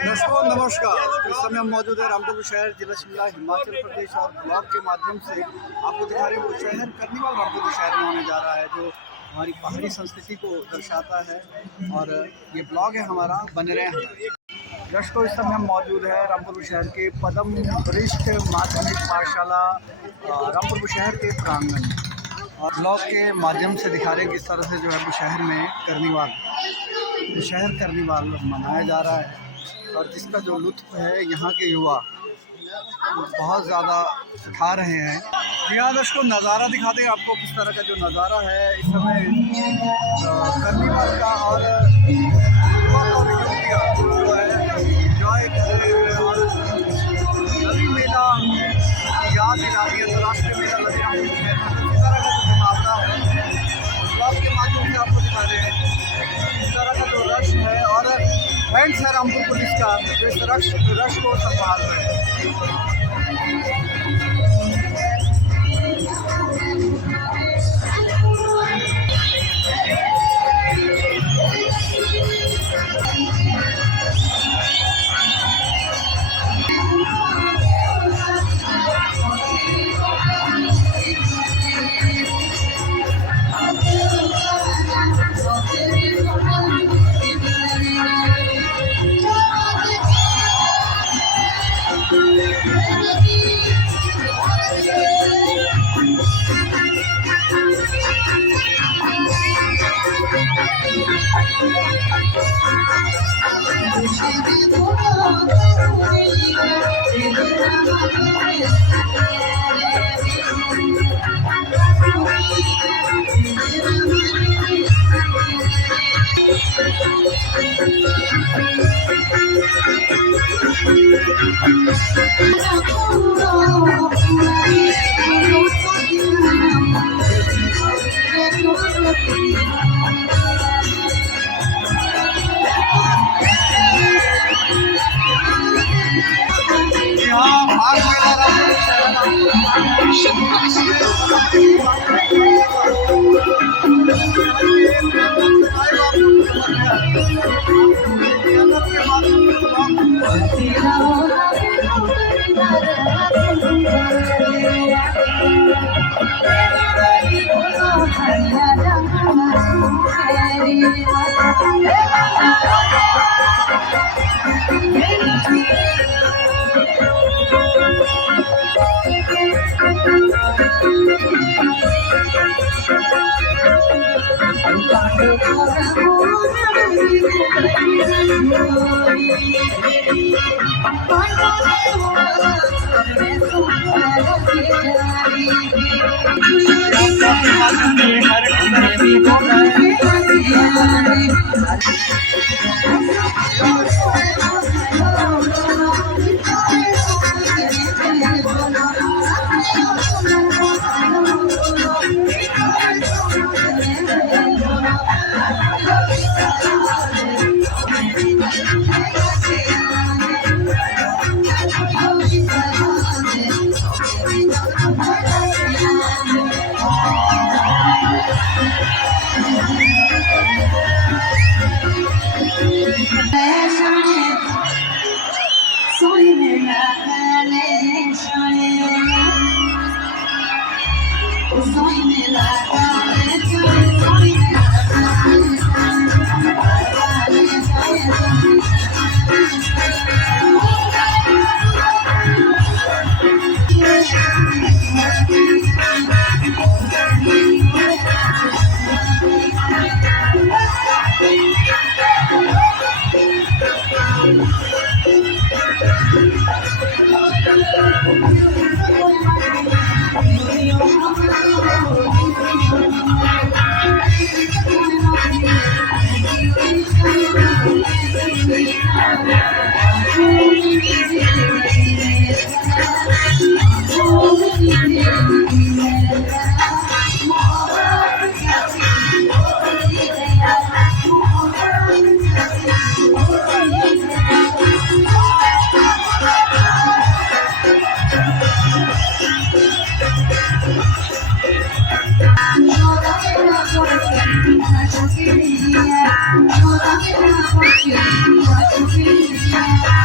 दर्शकों नमस्कार। इस समय हम मौजूद है रामपुर शहर, जिला शिमला, हिमाचल प्रदेश और ब्लॉग के माध्यम से आपको दिखा रहे हैं वो शहर कर्निवाल रामपुर शहर में होने जा रहा है, जो हमारी पहाड़ी संस्कृति को दर्शाता है। और ये ब्लॉग है हमारा, बने रहे हैं। दर्शकों इस समय हम मौजूद है रामपुर शहर के पदम वरिष्ठ माध्यमिक पाठशाला रामपुर शहर के प्रांगण में, और ब्लॉग के माध्यम से दिखा रहे हैं किस तरह से जो है वो शहर में शहर कर्निवाल मनाया जा रहा है, और जिसका जो लुत्फ़ है यहाँ के युवा बहुत ज़्यादा उठा रहे हैं। यहाँ दर्शकों नज़ारा दिखाते हैं आपको किस तरह का जो नज़ारा है इस समय कर्निवाल का, और जो है एंजॉय कर रहे हैं। और नदी मेला याद दिला रही है, अंतर्राष्ट्रीय मेला लगे रामपुर शहर में, इस तरह का जो मुकाबला है ब्लॉग के माध्यम से आपको दिखा रहे हैं इस तरह का जो रश है। और बैंड्स है रामपुर पुलिस का जो इस रश को संभाल रहे हैं। Thank you.